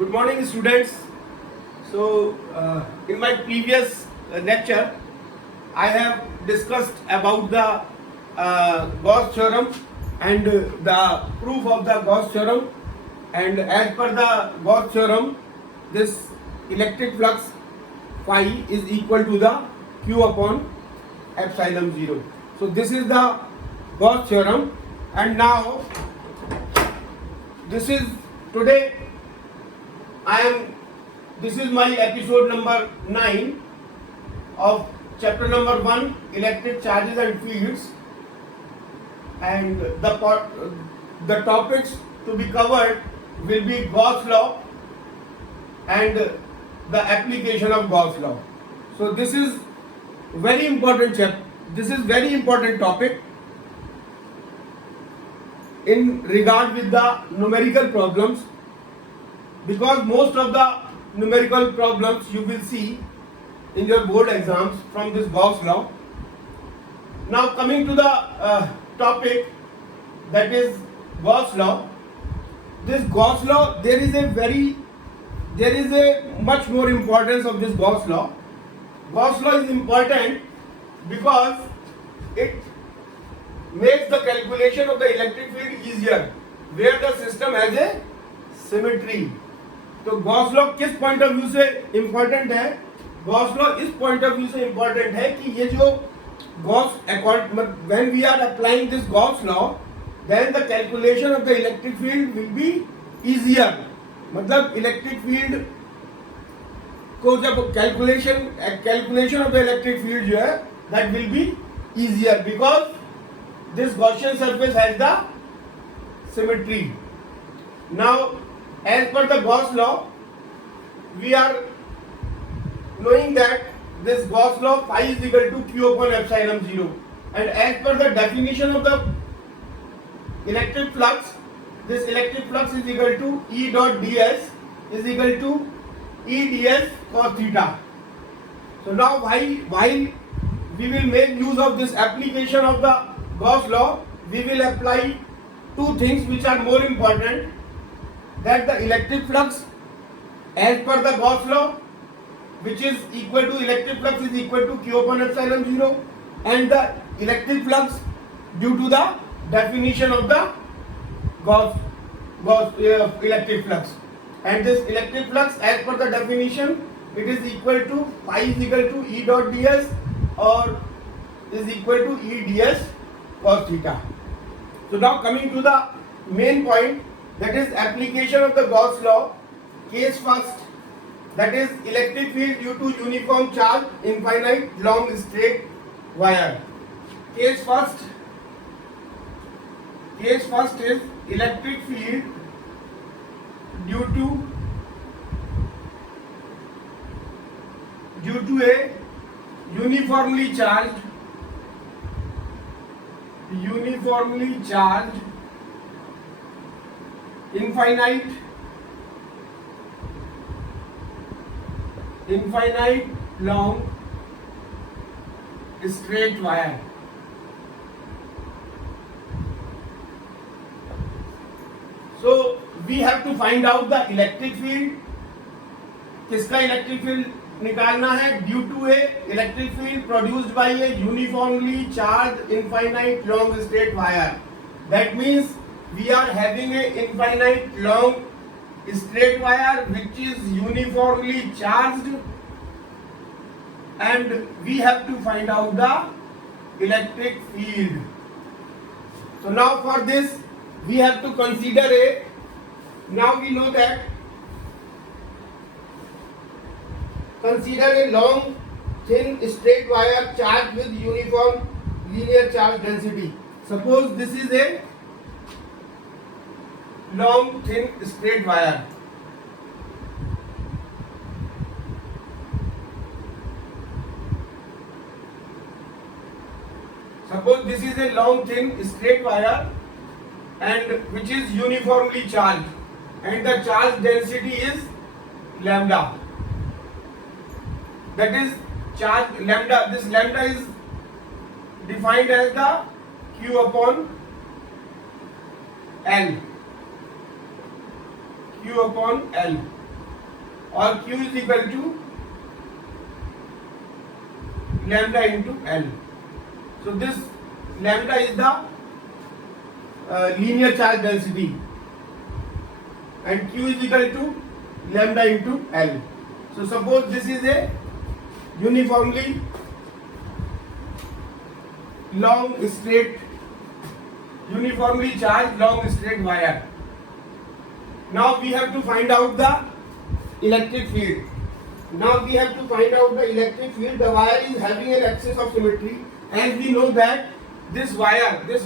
Good morning, students. In my previous lecture, I have discussed about the Gauss theorem and the proof of the Gauss theorem. And as per the Gauss theorem, this electric flux phi is equal to the q upon epsilon 0. So this is the Gauss theorem, and now this is today this is my episode number 9 of chapter number 1, electric charges and fields, and the topics to be covered will be Gauss law and the application of Gauss law. So this is very important very important topic in regard with the numerical problems, because most of the numerical problems you will see in your board exams from this Gauss law. Now coming to the topic, that is Gauss law. This Gauss law, there is a much more importance of this Gauss law. Gauss law is important because it makes the calculation of the electric field easier where the system has a symmetry. तो Gauss law किस point of view से important है? Gauss law इस point of view से important है कि ये जो Gauss when we are applying this Gauss law, then the calculation of the electric field will be easier. मतलब इलेक्ट्रिक फील्ड को जब calculation of the electric field जो है that will be easier because this Gaussian surface has the symmetry. Now as per the Gauss law, we are knowing that this Gauss law phi is equal to q upon epsilon 0, and as per the definition of the electric flux, this electric flux is equal to E dot ds is equal to E ds cos theta. So now while we will make use of this application of the Gauss law, we will apply two things which are more important, that the electric flux as per the Gauss law, which is equal to electric flux is equal to q upon epsilon 0, and the electric flux due to the definition of the Gauss electric flux. And this electric flux as per the definition, it is equal to phi is equal to E dot ds or is equal to E ds cos theta. So now coming to the main point, that is application of the Gauss law. Case first, that is electric field due to uniform charge infinite long straight wire. Case first is electric field due to a uniformly charged infinite long straight wire. So we have to find out the electric field. किसका electric field निकालना है? Due to a electric field produced by a uniformly charge infinite long straight wire. That means we are having a infinite long straight wire which is uniformly charged, and we have to find out the electric field. So now for this we have to consider now we know that consider a long thin straight wire charged with uniform linear charge density. Suppose this is a long thin straight wire. Suppose this is a long thin straight wire and which is uniformly charged, and the charge density is lambda. That is charge lambda. This lambda is defined as the q upon L. Q upon L. or Q is equal to lambda into L. So this lambda is the linear charge density and Q is equal to lambda into L. So suppose this is a uniformly uniformly charged long straight wire. Now we have to find out the electric field. The wire is having an axis of symmetry, and we know that this wire is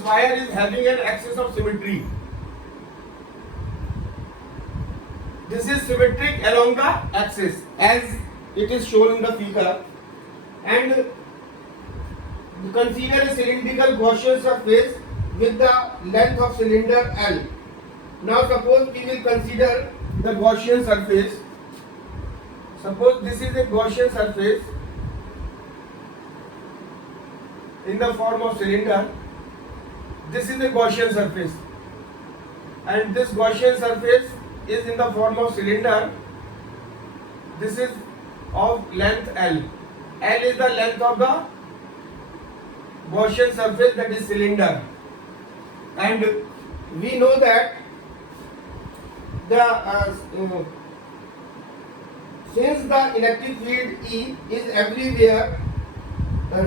having an axis of symmetry. This is symmetric along the axis as it is shown in the figure, and consider a cylindrical Gaussian surface with the length of cylinder L. Now suppose we will consider the Gaussian surface. Suppose this is a Gaussian surface in the form of cylinder. This is a Gaussian surface, and this Gaussian surface is in the form of cylinder. This is of length L. L is the length of the Gaussian surface, that is cylinder, and we know that since the electric field E is everywhere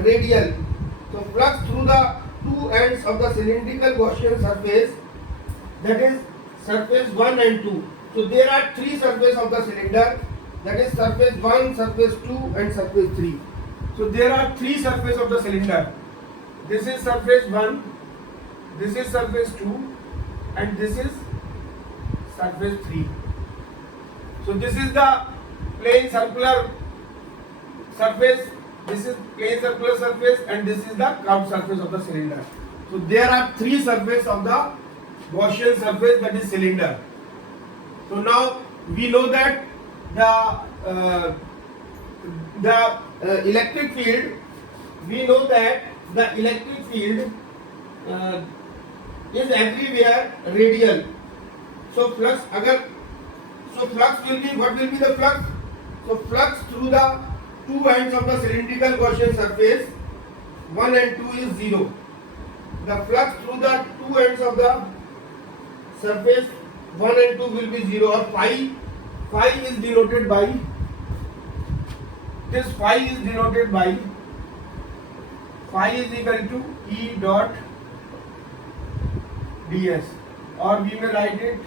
radial, so flux through the two ends of the cylindrical Gaussian surface, that is surface 1 and 2. So there are three surfaces of the cylinder, that is surface 1, surface 2 and surface 3. So there are three surfaces of the cylinder. This is surface 1, this is surface 2 and this is surface 3. So this is the plane circular surface, this is plane circular surface, and this is the curved surface of the cylinder. So there are three surfaces of the Gaussian surface, that is cylinder. So now we know that the electric field, is everywhere radial. So flux will be, what will be the flux? So flux through the two ends of the cylindrical Gaussian surface 1 and 2 is 0. The flux through the two ends of the surface 1 and 2 will be 0, or phi is denoted by, this phi is denoted by, phi is equal to E dot ds, or we may write it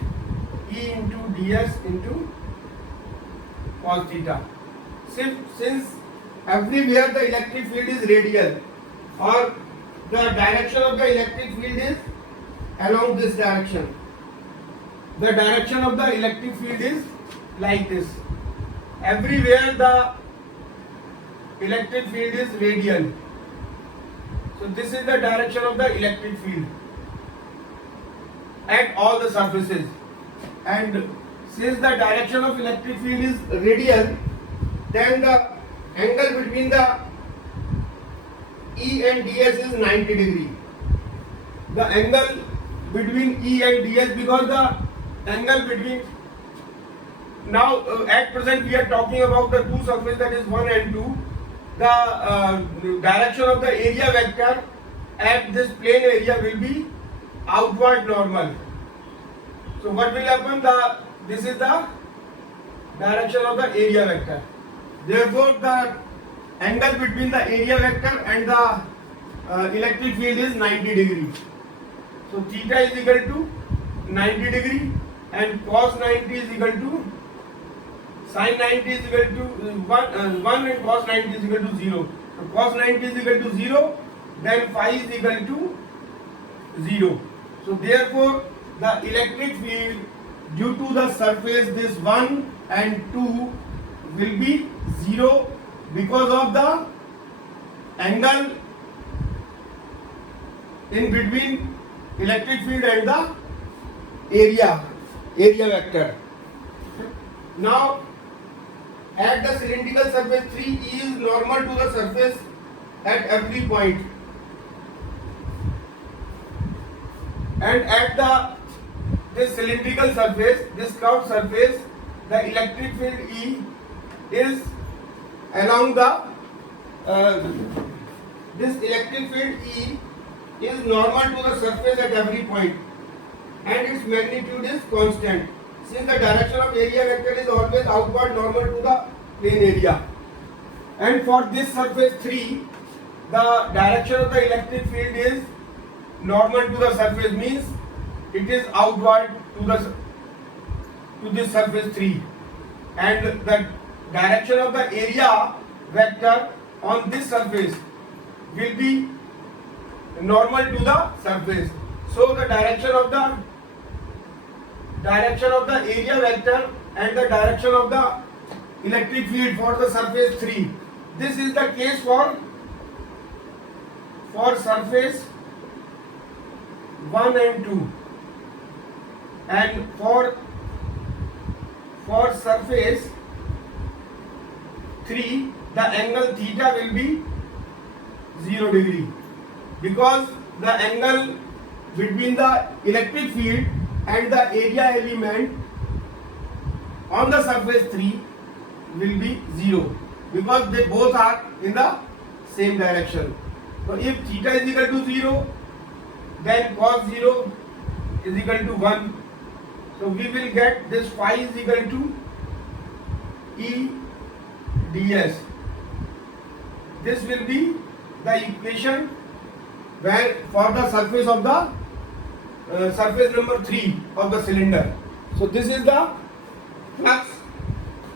E into ds into cos theta. Since everywhere the electric field is radial, or the direction of the electric field is along this direction, the direction of the electric field is like this. Everywhere the electric field is radial. So this is the direction of the electric field at all the surfaces. And since the direction of electric field is radial, then the angle between the E and ds is 90 degree. The angle between E and ds, because the angle between, now at present we are talking about the two surfaces, that is 1 and 2. The direction of the area vector at this plane area will be outward normal. So what will happen? This is the direction of the area vector. Therefore the angle between the area vector and the electric field is 90 degree. So theta is equal to 90 degree, and cos 90 is equal to sin 90 is equal to 1 and cos 90 is equal to 0. So cos 90 is equal to 0, then phi is equal to 0. So therefore the electric field due to the surface this 1 and 2 will be 0 because of the angle in between electric field and the area vector. Now at the cylindrical surface 3E is normal to the surface at every point, and at this cylindrical surface, this curved surface, the electric field E is along the this electric field E is normal to the surface at every point and its magnitude is constant. Since the direction of area vector is always outward normal to the plane area. And for this surface 3, the direction of the electric field is normal to the surface, means it is outward to this surface 3, and the direction of the area vector on this surface will be normal to the surface. So the direction of the area vector and the direction of the electric field for the surface 3. This is the case for surface 1 and 2, and for surface 3 the angle theta will be 0 degree, because the angle between the electric field and the area element on the surface 3 will be 0, because they both are in the same direction. So if theta is equal to 0, then cos 0 is equal to 1. So we will get this phi is equal to E ds. This will be the equation where for the surface of the surface number 3 of the cylinder. So this is the flux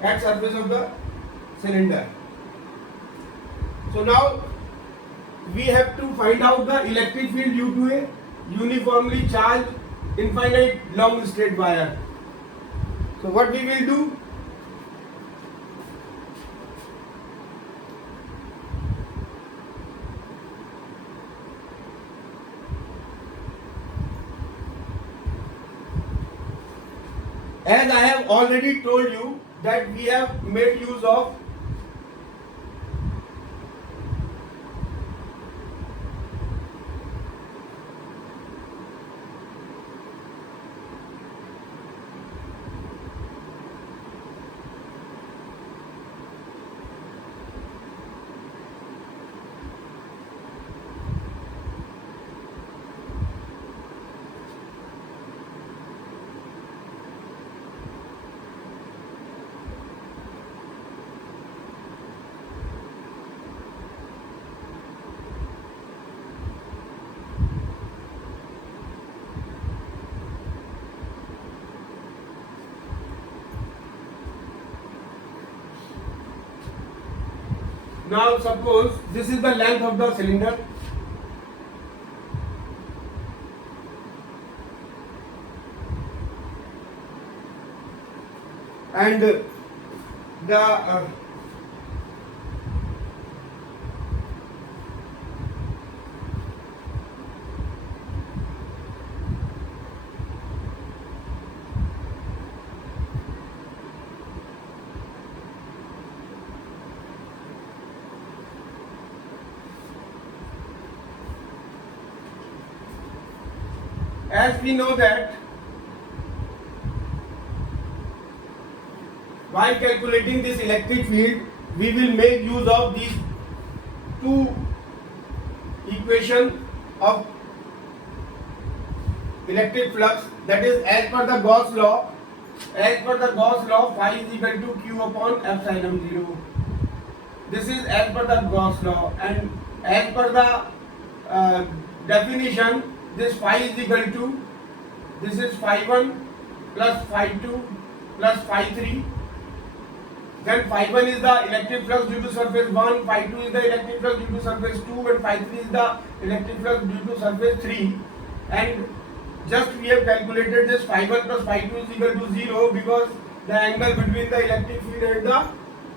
at surface of the cylinder. So now we have to find out the electric field due to a uniformly charged infinite long straight wire. So what we will do? As I have already told you that we have made use of now suppose this is the length of the cylinder, and the as we know that while calculating this electric field, we will make use of these two equations of electric flux, that is as per the Gauss law. As per the Gauss law, phi is equal to q upon epsilon 0. This is as per the Gauss law, and as per the definition, this phi is equal to, this is phi 1 plus phi 2 plus phi 3. Then phi 1 is the electric flux due to surface 1, phi 2 is the electric flux due to surface 2, and phi 3 is the electric flux due to surface 3. And just we have calculated this phi 1 plus phi 2 is equal to 0, because the angle between the electric field and the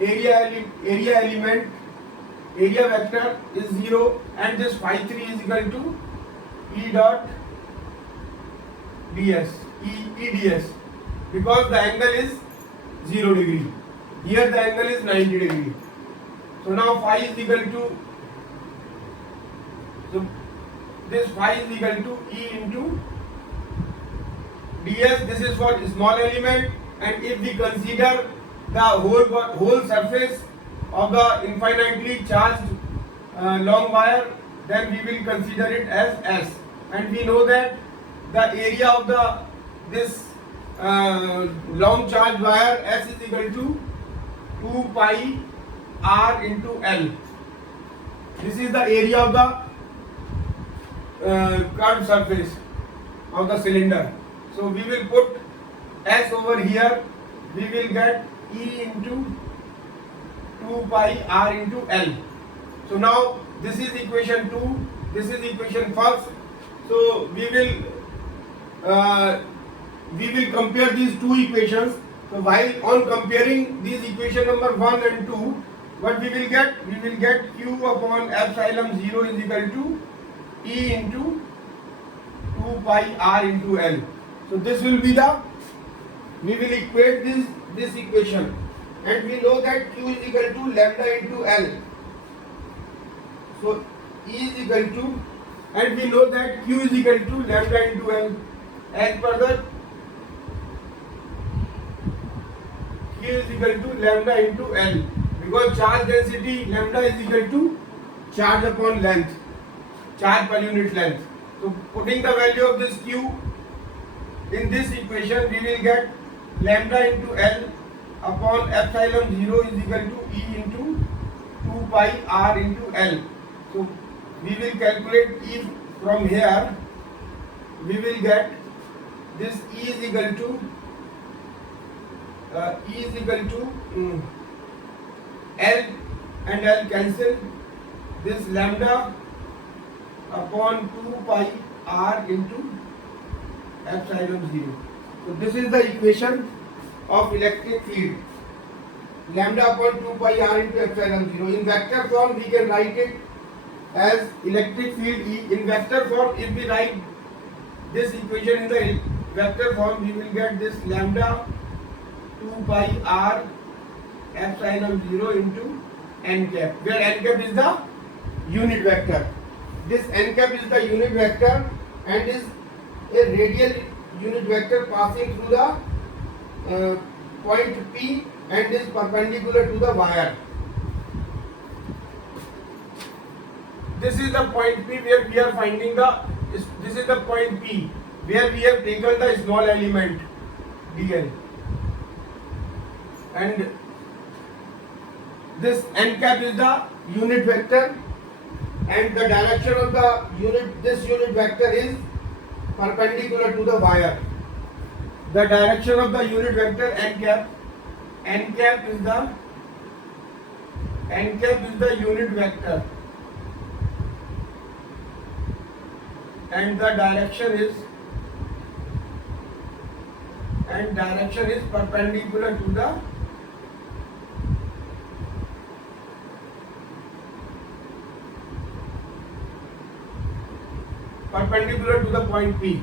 area element, area vector is 0, and this phi 3 is equal to E dot ds, E ds, because the angle is 0 degree. Here the angle is 90 degree. So now phi is equal to, so this phi is equal to E into ds. This is for small element, and if we consider the whole surface of the infinitely charged long wire, then we will consider it as S, and we know that the area of this long charged wire S is equal to 2 pi r into L. This is the area of the curved surface of the cylinder. So we will put S over here, we will get E into 2 pi r into L. So now this is equation 2, this is equation first. So we will compare these two equations. So while on comparing these equation number 1 and 2, what we will get? We will get Q upon epsilon 0 is equal to E into 2 pi r into L. So this will be we will equate this equation, and we know that Q is equal to lambda into L. So E is equal to, and we know that Q is equal to lambda into L. As per the Q is equal to lambda into L, because charge density lambda is equal to charge upon length, charge per unit length. So putting the value of this Q in this equation, we will get lambda into L upon epsilon 0 is equal to E into 2 pi r into L. So we will calculate E from here. We will get this E is equal to L and L cancel. This lambda upon 2 pi r into epsilon 0. So this is the equation of electric field. Lambda upon 2 pi r into epsilon 0. In vector form we can write it as electric field E. In vector form, if we write this equation in the vector form, we will get this lambda 2 pi r epsilon 0 into n cap, where n cap is the unit vector. This n cap is the unit vector and is a radial unit vector passing through the point P and is perpendicular to the wire. This is the point P where we are finding this is the point P where we have taken the small element dl, and this n cap is the unit vector, and the direction of this unit vector is perpendicular to the wire. The direction of the unit vector n cap is the unit vector, and the direction is perpendicular to the point P,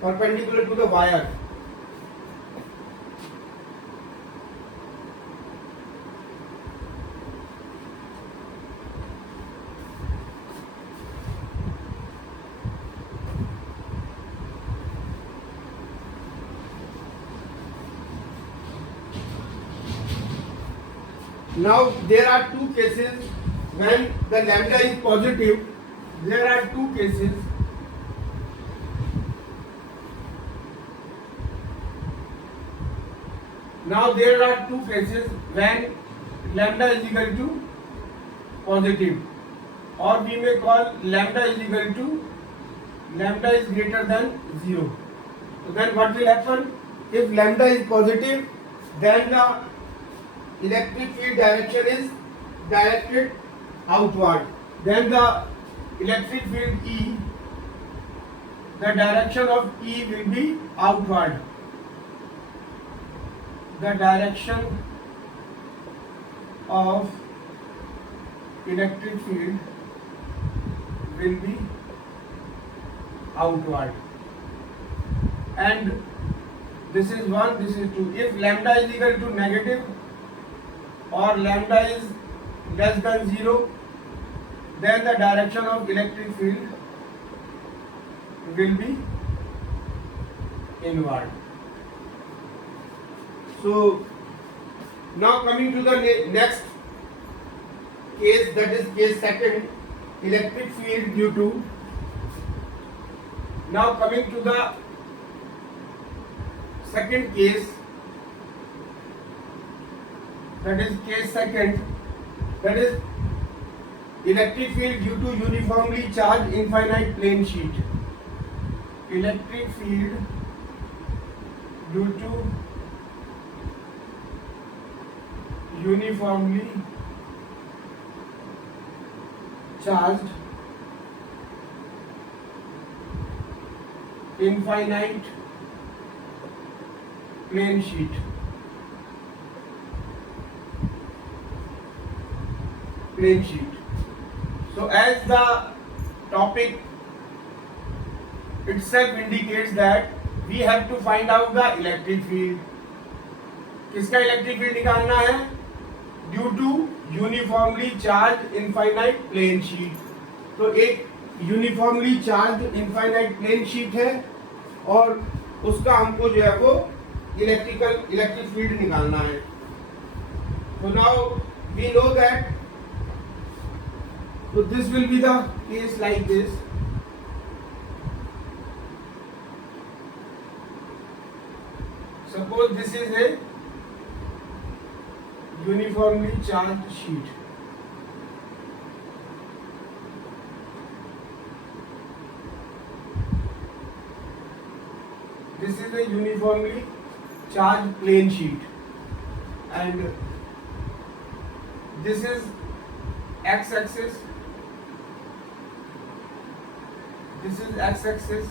perpendicular to the wire. Now there are two cases when the lambda is positive. There are two cases. Now there are two cases when lambda is equal to positive, or we may call lambda is equal to lambda is greater than 0. So then what will happen? If lambda is positive, then the electric field direction is directed outward. Then the electric field E, the direction of E will be outward. The direction of electric field will be outward. And this is 1, this is 2. If lambda is equal to negative or lambda is less than 0, then the direction of electric field will be inward. So now coming to the next case, that is case second, electric field due to. Now coming to the second case, that is case second, that is electric field due to uniformly charged infinite plane sheet. Electric field due to uniformly charged infinite plane sheet. Plane sheet. So as the topic itself indicates that we have to find out the electric field. किसका electric field निकालना है? Due to uniformly charge infinite plane sheet. तो एक uniformly charge infinite plane sheet है और उसका हमको जो है वो इलेक्ट्रिक फील्ड निकालना है. तो now we know that, so this will be the case like this. Suppose this is a uniformly charged sheet. This is a uniformly charged plane sheet, and this is x-axis. This is x-axis.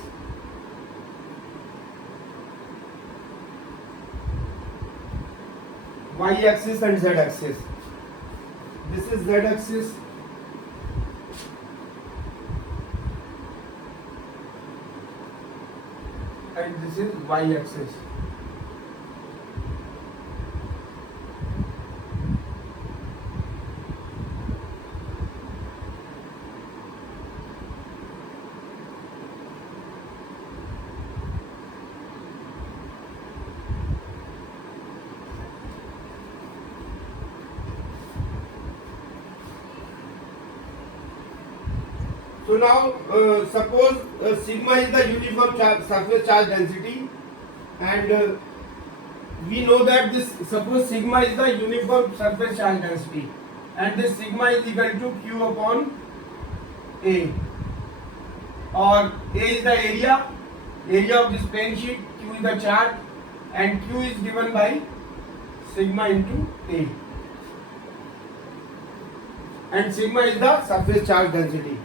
Y-axis and Z-axis. This is Z-axis. And this is Y-axis. So now suppose sigma is the uniform surface charge density, and we know that this, suppose sigma is the uniform surface charge density, and this sigma is equal to q upon A, or A is the area of this plane sheet, q is the charge, and q is given by sigma into A, and sigma is the surface charge density.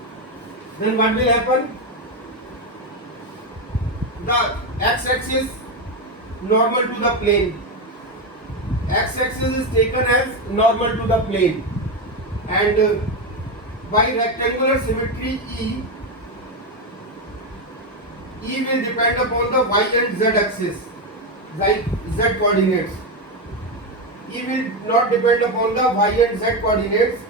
Then what will happen? The x-axis normal to the plane. X-axis is taken as normal to the plane, and by rectangular symmetry E will depend upon the y and z axis, like z coordinates. E will not depend upon the y and z coordinates,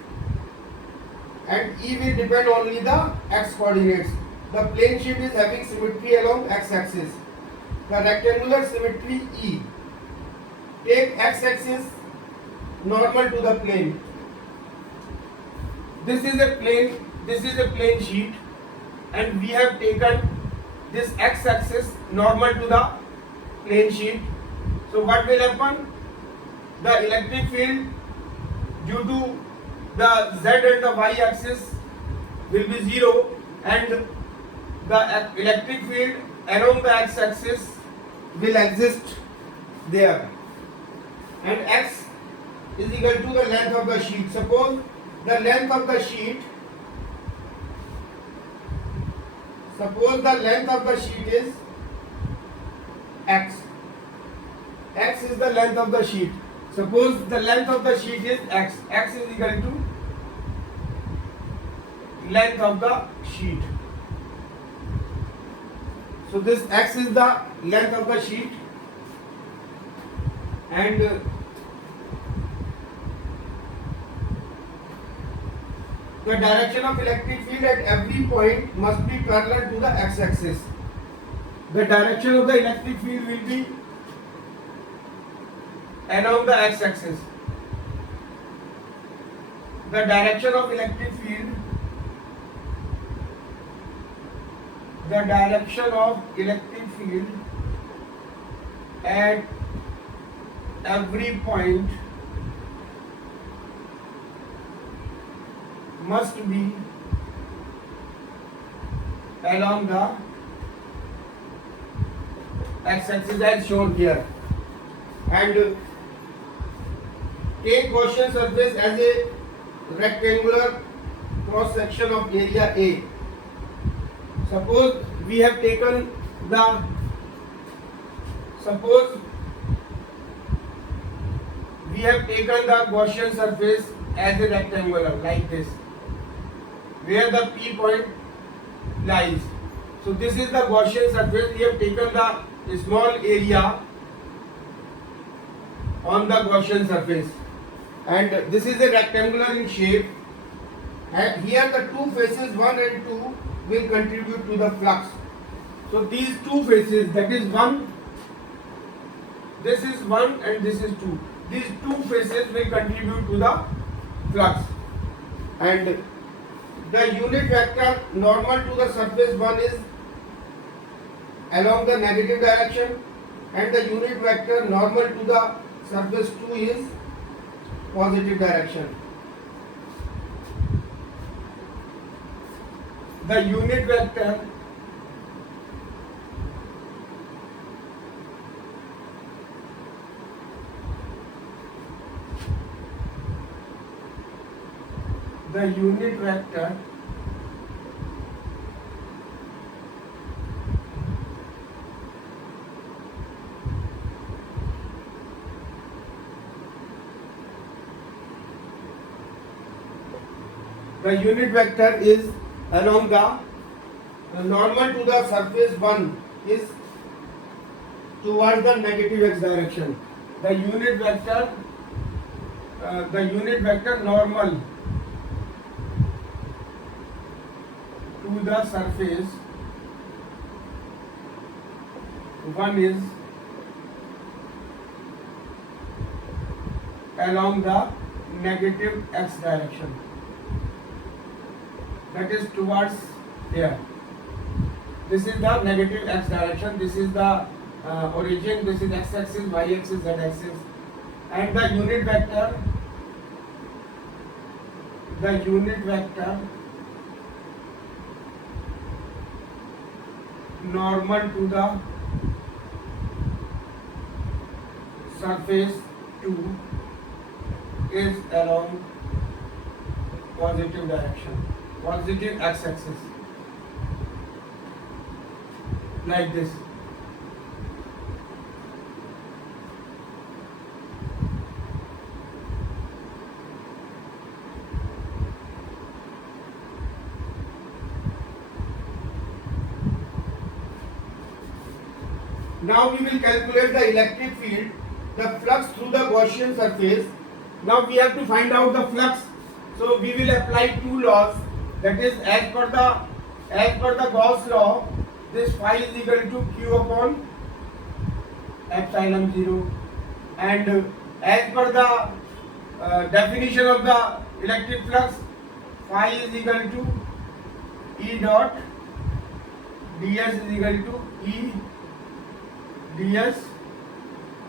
and E will depend only the x coordinates. The plane sheet is having symmetry along x-axis. The rectangular symmetry E. Take x-axis normal to the plane. This is a plane sheet, and we have taken this x-axis normal to the plane sheet. So what will happen? The electric field due to the z and the y axis will be 0, and the electric field along the x axis will exist there, and x is equal to the length of the sheet. Suppose the length of the sheet is x. X is the length of the sheet. Suppose the length of the sheet is x. X is equal to length of the sheet. So this x is the length of the sheet, and the direction of electric field at every point must be parallel to the x-axis. the direction of the electric field will be along the x-axis. The direction of electric field, at every point must be along the x-axis as shown here. And take Gaussian surface as a rectangular cross section of area A. Suppose we have taken the Gaussian surface as a rectangular like this, where the P point lies. So this is the Gaussian surface. We have taken the small area on the Gaussian surface, and this is a rectangular in shape. And here the two faces 1 and 2 will contribute to the flux. So these two faces, that is 1, this is 1 and this is 2. These two faces will contribute to the flux. And the unit vector normal to the surface 1 is along the negative direction, and the unit vector normal to the surface 2 is positive direction. The unit vector is along the normal to the surface 1 is towards the negative x direction. The unit vector normal to the surface 1 is along the negative x direction. That is towards here. This is the negative x direction. This is the origin. This is x-axis, y-axis, z-axis, and the unit vector normal to the surface 2 is along positive direction, positive x-axis, like this. Now we will calculate the electric field, the flux through the Gaussian surface. Now we have to find out the flux. So we will apply two laws. That is, as per the Gauss law, this phi is equal to q upon epsilon 0, and as per the definition of the electric flux, phi is equal to E dot ds is equal to E ds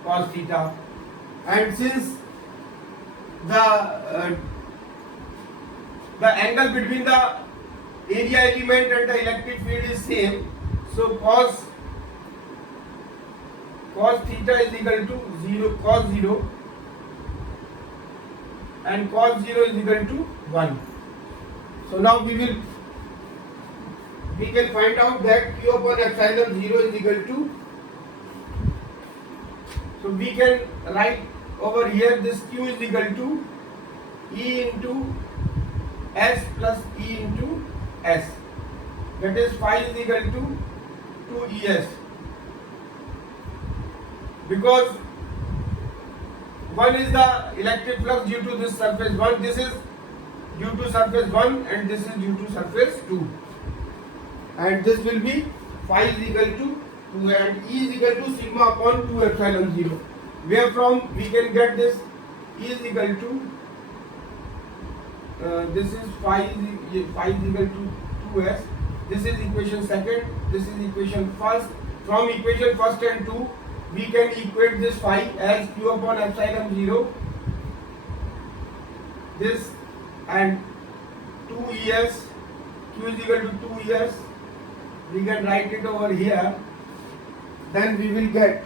cos theta. And since the angle between the area element and the electric field is same, so cos theta is equal to cos 0, and cos 0 is equal to 1. So now we can find out that q upon epsilon 0 is equal to, so we can write over here this q is equal to E into S plus E into S. That is phi is equal to 2ES. Because 1 is the electric flux due to this surface 1, this is due to surface 1, and this is due to surface 2. And this will be phi is equal to 2 and E is equal to sigma upon 2 epsilon 0. Where from we can get this? E is equal to this is phi is equal to 2s. This is equation second. This is equation first. From equation first and 2, we can equate this phi as q upon epsilon 0. This and 2es, q is equal to 2es. We can write it over here. Then we will get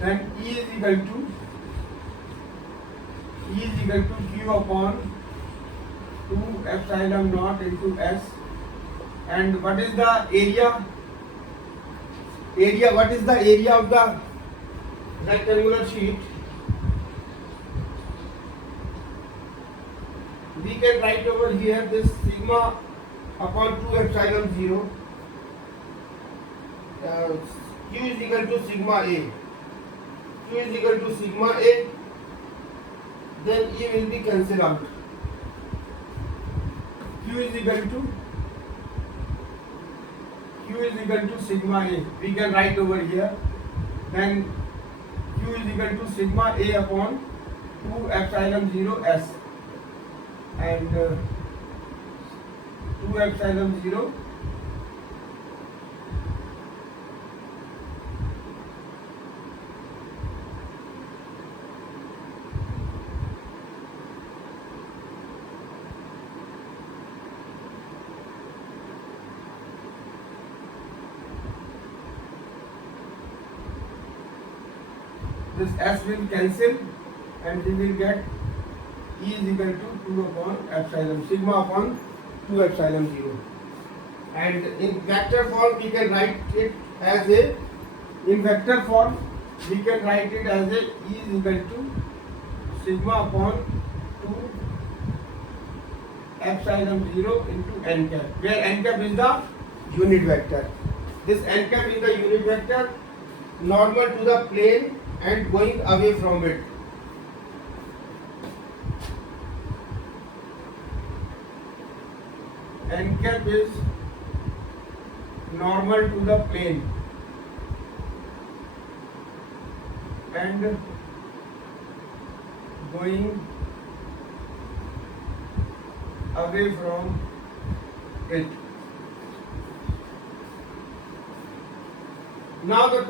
then E is equal to q upon 2 epsilon naught into s. And what is the area? What is the area of the rectangular sheet? We can write over here this sigma upon 2 epsilon 0. Q is equal to sigma A. Q is equal to sigma A. Then E will be cancelled out. Q is equal to sigma A. We can write over here. Then Q is equal to sigma A upon 2 epsilon 0 S. And 2 epsilon 0 this S will cancel and we will get E is equal to 2 upon epsilon, sigma upon 2 epsilon 0. And in vector form we can write it as E is equal to sigma upon 2 epsilon 0 into n cap, where n cap is the unit vector. This n cap is the unit vector normal to the plane and going away from it. N cap is normal to the plane and going away from it. Now the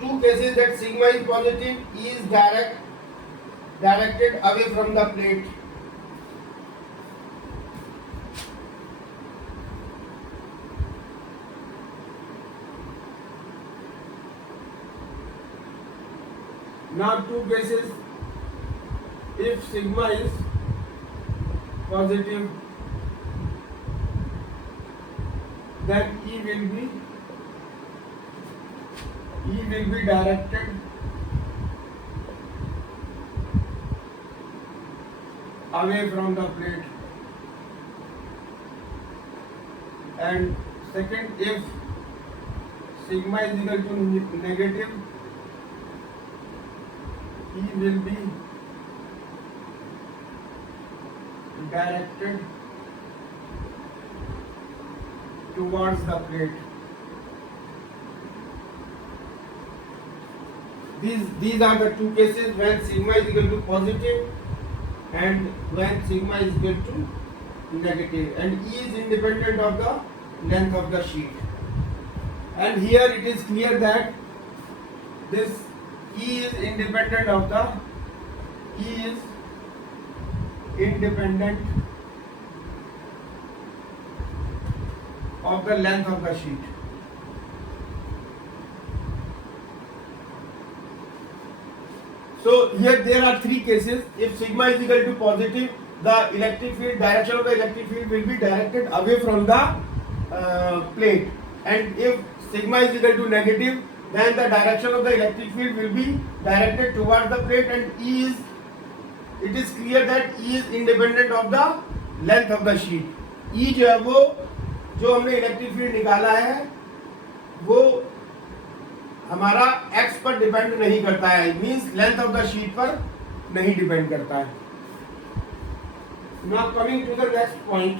two cases that sigma is positive, E is directed away from the plate. Now two cases, if sigma is positive, then E will be directed away from the plate. And second, if sigma is equal to negative, E will be directed towards the plate. These are the two cases when sigma is equal to positive and when sigma is equal to negative, and E is independent of the length of the sheet. And here it is clear that this E is independent of the length of the sheet. So here there are three cases. If sigma is equal to positive, the electric field, direction of the electric field will be directed away from the plate. And if sigma is equal to negative, then the direction of the electric field will be directed towards the plate, and E is it is clear that E is independent of the length of the sheet. E जो है वो जो हमने electric field निकाला है वो हमारा x पर डिपेंड नहीं करता है, means length of the sheet पर नहीं डिपेंड करता है. Now coming to the next point.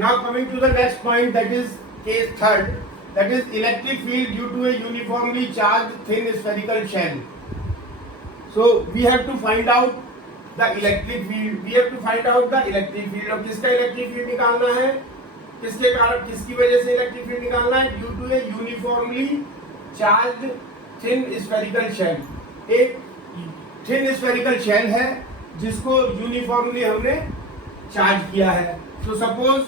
Now coming to the next point, that is case third, that is electric field due to a uniformly charged thin spherical shell. So we have to find out the electric field. We have to find out the electric field. अब किसका electric field निकालना है? किसके कारण, किसकी वजह से electric field निकालना है? Due to a uniformly charged thin spherical shell. एक thin spherical shell है जिसको uniformly हमने charge किया है. So suppose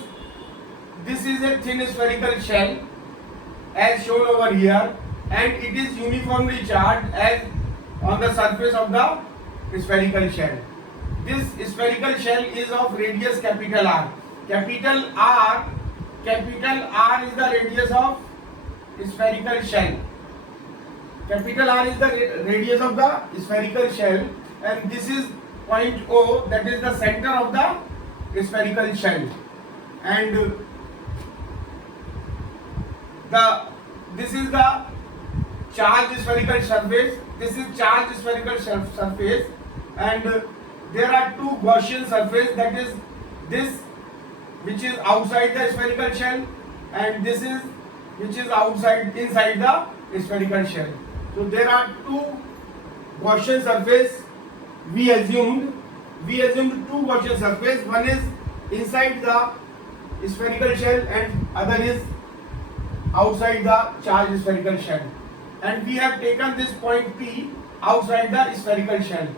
this is a thin spherical shell as shown over here and it is uniformly charged as on the surface of the spherical shell. This spherical shell is of radius capital R. Capital R is the radius of spherical shell. Capital R is the radius of the spherical shell and this is point O, that is the center of the spherical shell. And this is the charged spherical surface. This is charged spherical surface, and there are two Gaussian surface, that is this which is outside the spherical shell, and this is which is inside the spherical shell. So there are two Gaussian surface. We assumed two Gaussian surface. One is inside the spherical shell and other is outside the charged spherical shell, and we have taken this point P outside the spherical shell.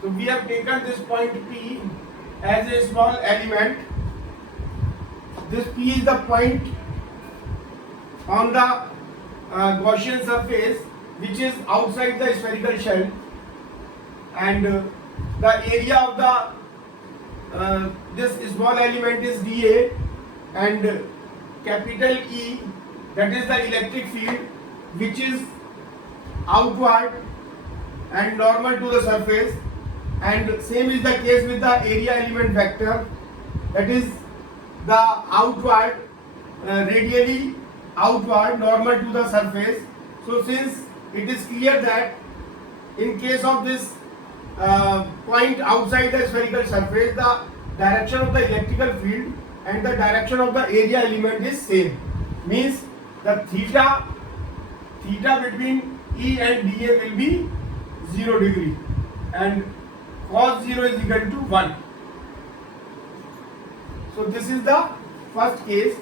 So we have taken this point P as a small element. This P is the point on the Gaussian surface which is outside the spherical shell, and the area of the this small element is dA, and capital E, that is the electric field which is outward and normal to the surface, and same is the case with the area element vector, that is the outward radially outward normal to the surface. So since it is clear that in case of this point outside the spherical surface, the direction of the electrical field and the direction of the area element is same, means the theta between E and dA will be 0 degree and cos 0 is equal to 1. So this is the first case.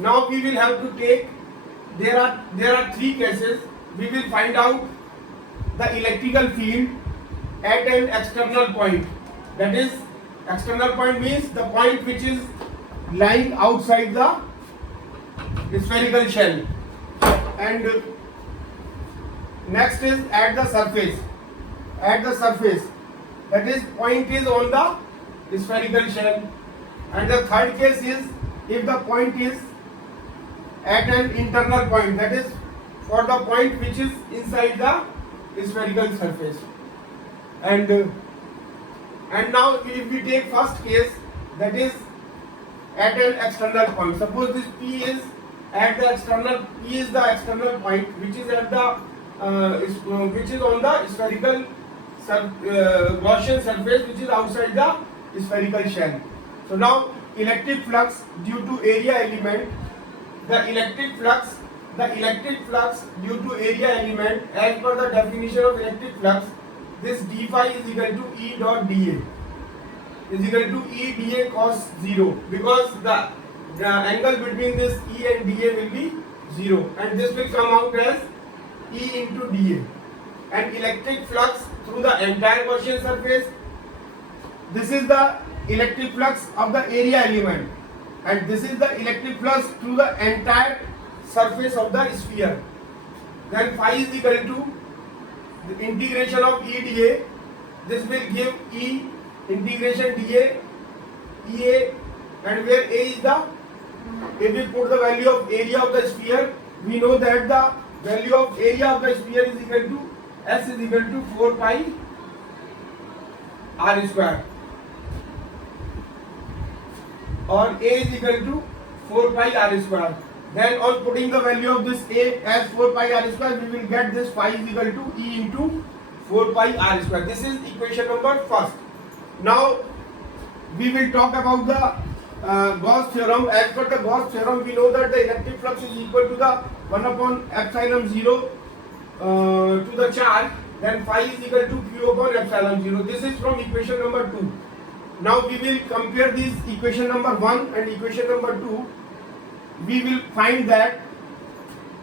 Now we will have to take, there are three cases. We will find out the electrical field at an external point, that is external point means the point which is lying outside the spherical shell, and next is at the surface, that is point is on the spherical shell, and the third case is if the point is at an internal point, that is for the point which is inside the spherical surface. And now if we take first case, that is at an external point. Suppose this P is at the external, P is the external point which is at the which is on the spherical Gaussian surface which is outside the spherical shell. So now electric flux due to area element, the electric flux due to area element, as per the definition of electric flux, this d phi is equal to E dot dA is equal to E dA cos 0, because the angle between this E and dA will be 0, and this will come out as E into dA. And electric flux through the entire Gaussian surface, this is the electric flux of the area element, and this is the electric flux through the entire surface of the sphere. Then phi is equal to the integration of E dA. This will give E integration dA EA, and where A is the, if we put the value of area of the sphere, we know that the value of area of the sphere is equal to S is equal to 4 pi R square, or A is equal to 4 pi R square. Then on putting the value of this A as 4 pi R square, we will get this phi is equal to E into 4 pi R square. This is equation number first. Now we will talk about the Gauss theorem. As per the Gauss theorem, we know that the electric flux is equal to the 1 upon epsilon 0 to the charge, then phi is equal to q upon epsilon 0. This is from equation number 2. Now we will compare this equation number 1 and equation number 2. We will find that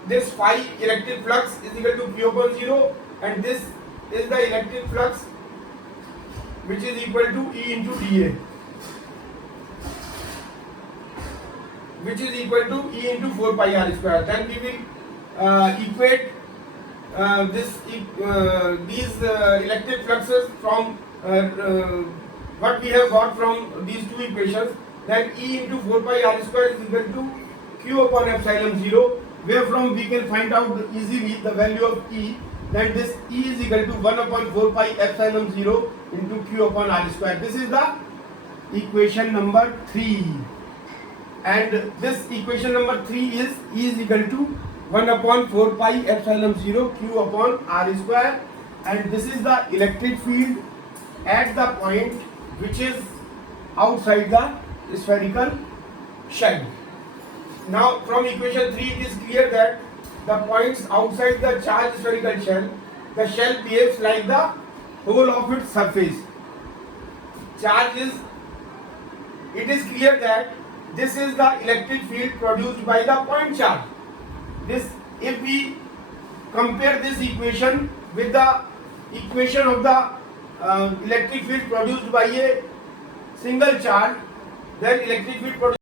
this phi electric flux is equal to q upon 0, and this is the electric flux which is equal to E into dA, which is equal to E into 4 pi R square. Then we will equate these electric fluxes from what we have got from these two equations. Then E into 4 pi R square is equal to Q upon epsilon 0, where from we can find out easily the value of E. Then this E is equal to 1 upon 4 pi epsilon 0 into Q upon R square. This is the equation number 3. And this equation number 3 is E is equal to 1 upon 4 pi epsilon 0 Q upon R square, and this is the electric field at the point which is outside the spherical shell. Now from equation 3 it is clear that the points outside the charged spherical shell, the shell behaves like the whole of its surface. It is clear that this is the electric field produced by the point charge. This, if we compare this equation with the equation of the electric field produced by a single charge, then electric field produced